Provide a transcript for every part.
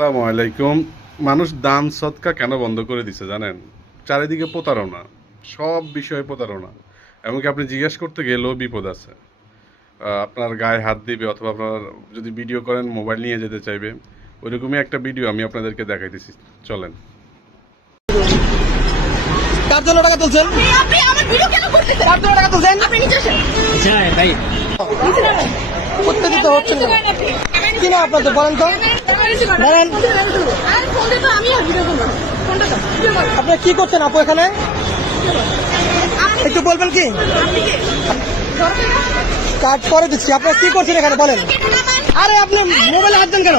আসসালামু আলাইকুম। মানুষ দান সদকা কেন বন্ধ করে দিছে জানেন? চারিদিকে প্রতারণা, সব বিষয়ে প্রতারণা। এমনকি আপনি জিজ্ঞেস করতে গেলেও বিপদ আছে। আপনার গায়ে হাত দিবে অথবা আপনার যদি ভিডিও করেন মোবাইল নিয়ে যেতে চাইবে। ওইরকমই একটা ভিডিও আমি আপনাদেরকে দেখাইতেছি, চলেন। কার জন্য টাকা তুলছেন? আপনি আমার ভিডিও কেন করতেছেন? কার জন্য টাকা তুলছেন? আপনি নিচে আসেন। আচ্ছা ভাই, নিচে নামেন। করতে দিতে হচ্ছে না। নিচে নামেন আপনি। কি না আপনাদের বলেন তো? দাঁড়ান। আর ফোন দিয়ে তো আমি আর ভিডিও করব। ফোনটা দাও। ভিডিও করো। আপনি কি করছেন আপু এখানে? একটু বলবেন কি? আপনি কে? দরকার না? কাজ করে দিচ্ছি। আপনি কি করছেন এখানে বলেন? আরে আপনি মোবাইলে হাত দেন কেন?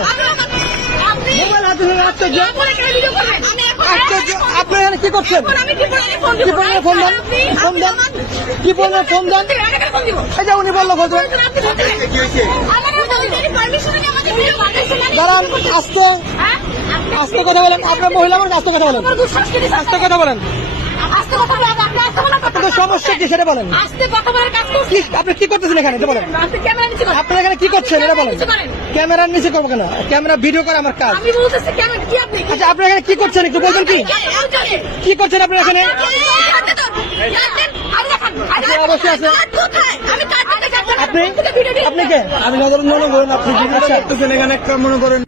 আপনি মোবাইল হাত দিলে আশ্চর্য। এখন এখানে ভিডিও করবেন। আমি এখন আশ্চর্য। আপনি এখানে কি করছেন? এখন আমি কি বলে ফোন দিব? কি বললেন ফোন দেন? ফোন দেন। কি বললেন ফোন দেন? আমি ফোন দিব। এই যে উনি বললো ফোন দেন। আপনি বলতেছেন কি হইছে? আমার বলতেছেন পারমিশন নিয়ে আমাদের ভিডিও করতেছেন। দাঁড়ান, আস্তে হ্যাঁ? আস্তে কথা বলেন। আপনার মহিলা মানুষ আস্তে কথা বলেন। আমার দুঃসাহস কি দিছে? আস্তে কথা বলেন। আস্তে কথা বলে আপনি আস্তে বলা কথা আপনার সমস্যা কি সেটা বলেন। আস্তে কথা বলার কাজ করছি। কি আপনি কি করতেছেন এখানে এটা বলেন। আপনি ক্যামেরা নিচে করেন। আপনি এখানে কি করছেন এটা বলেন। ক্যামেরার নিচে করবো কেন? ক্যামেরা ভিডিও করে আমার কাজ। আমি বলতেছি ক্যামেরা কি আপনি? আচ্ছা আপনি এখানে কি করছেন একটু বলবেন কি? কি করছেন আপনি এখানে? অবশ্যই আছে। আপনি আপনি কে? আমি নজর মনে করেন আপনি কি করতেছেন এখানে একটা মনে করেন।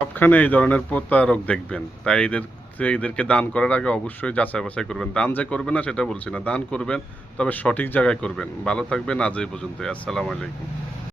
সবখানে এই ধরনের প্রতারক দেখবেন, তাই এদেরকে দান করার আগে অবশ্যই যাচাই বাছাই করবেন। দান যে করবেন না সেটা বলছি না, দান করবেন, তবে সঠিক জায়গায় করবেন। ভালো থাকবেন, আজ এই পর্যন্ত। আসসালামু আলাইকুম।